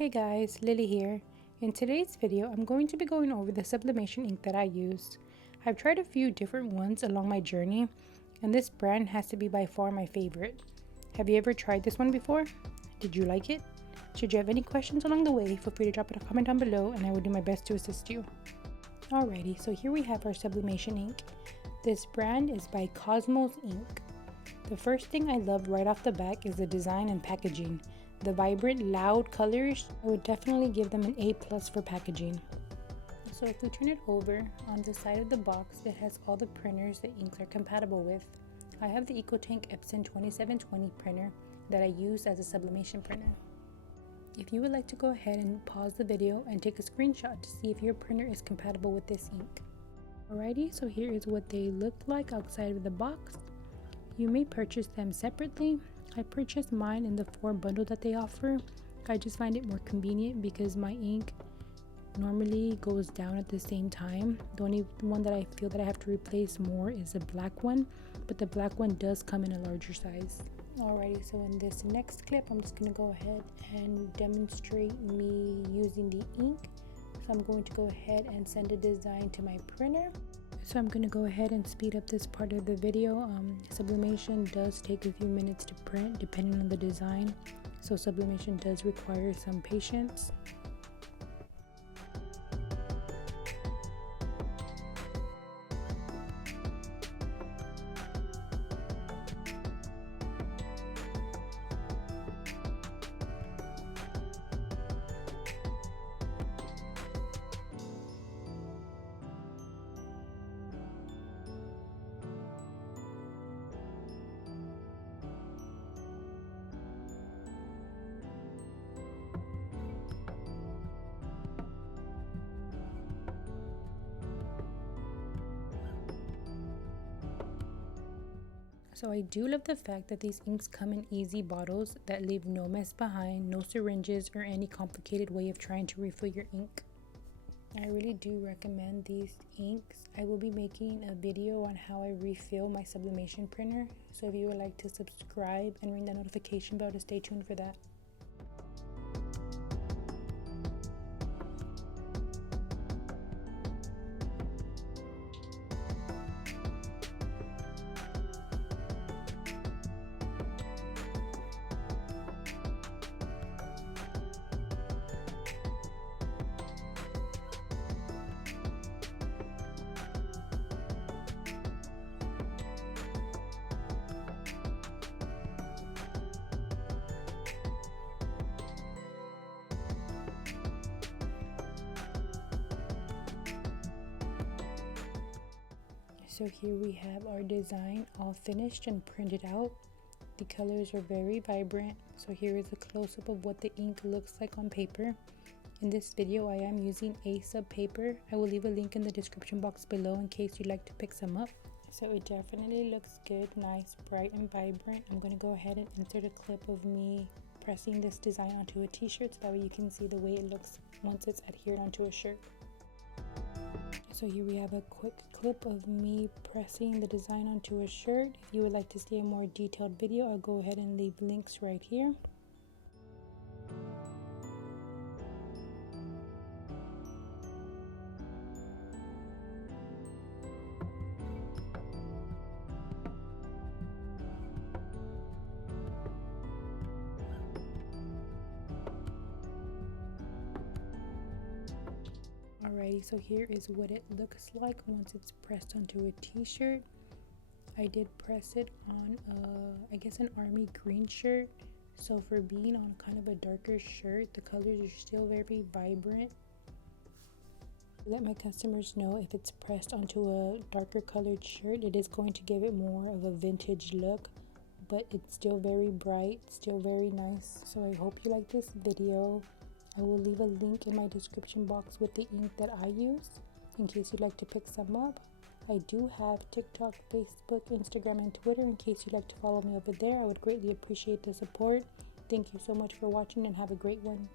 Hey guys, Lily here. In today's video, I'm going to be going over the sublimation ink that I use. I've tried a few different ones along my journey, and this brand has to be by far my favorite. Have you ever tried this one before? Did you like it? Should you have any questions along the way, feel free to drop it a comment down below and I will do my best to assist you. Alrighty, so here we have our sublimation ink. This brand is by Cosmos Ink. The first thing I love right off the bat is the design and packaging. The vibrant, loud colors, I would definitely give them an A+ for packaging. So if we turn it over, on the side of the box, it has all the printers the inks are compatible with. I have the EcoTank Epson 2720 printer that I use as a sublimation printer. If you would like to go ahead and pause the video and take a screenshot to see if your printer is compatible with this ink. Alrighty, so here is what they look like outside of the box. You may purchase them separately. I purchased mine in the 4 bundle that they offer. I just find it more convenient because my ink normally goes down at the same time. The only one that I feel that I have to replace more is the black one, but the black one does come in a larger size. Alrighty, so in this next clip, I'm just going to go ahead and demonstrate me using the ink. So I'm going to go ahead and send a design to my printer. So I'm going to go ahead and speed up this part of the video. Sublimation does take a few minutes to print depending on the design, so sublimation does require some patience. So I do love the fact that these inks come in easy bottles that leave no mess behind, no syringes or any complicated way of trying to refill your ink. I really do recommend these inks. I will be making a video on how I refill my sublimation printer, so if you would like to subscribe and ring the notification bell to stay tuned for that. So here we have our design all finished and printed out. The colors are very vibrant. So here is a close-up of what the ink looks like on paper. In this video I am using A-Sub paper. I will leave a link in the description box below in case you'd like to pick some up. So it definitely looks good, nice, bright and vibrant. I'm going to go ahead and insert a clip of me pressing this design onto a t-shirt so that way you can see the way it looks once it's adhered onto a shirt. So here we have a quick clip of me pressing the design onto a shirt. If you would like to see a more detailed video, I'll go ahead and leave links right here. Alrighty, so here is what it looks like once it's pressed onto a t-shirt. I did press it on I guess an army green shirt. So for being on kind of a darker shirt, the colors are still very vibrant. Let my customers know if it's pressed onto a darker colored shirt, it is going to give it more of a vintage look, but it's still very bright, still very nice. So I hope you like this video. I will leave a link in my description box with the ink that I use in case you'd like to pick some up. I do have TikTok, Facebook, Instagram, and Twitter in case you'd like to follow me over there. I would greatly appreciate the support. Thank you so much for watching and have a great one.